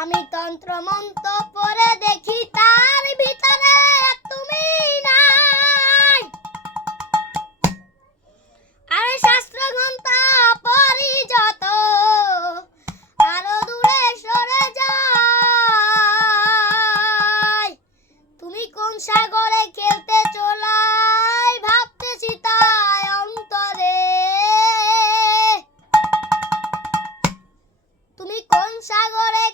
আমি তন্ত্র মন্ত্র পড়ে দেখি তার ভিতরে তুমি নাই। আরে শাস্ত্র গ্রন্থ পড়ি যত আরো দূরে সরে যাই। তুমি কোন সাগরে খেলতে চলাই ভাবতেছি তাই অন্তরে। তুমি কোন সাগরে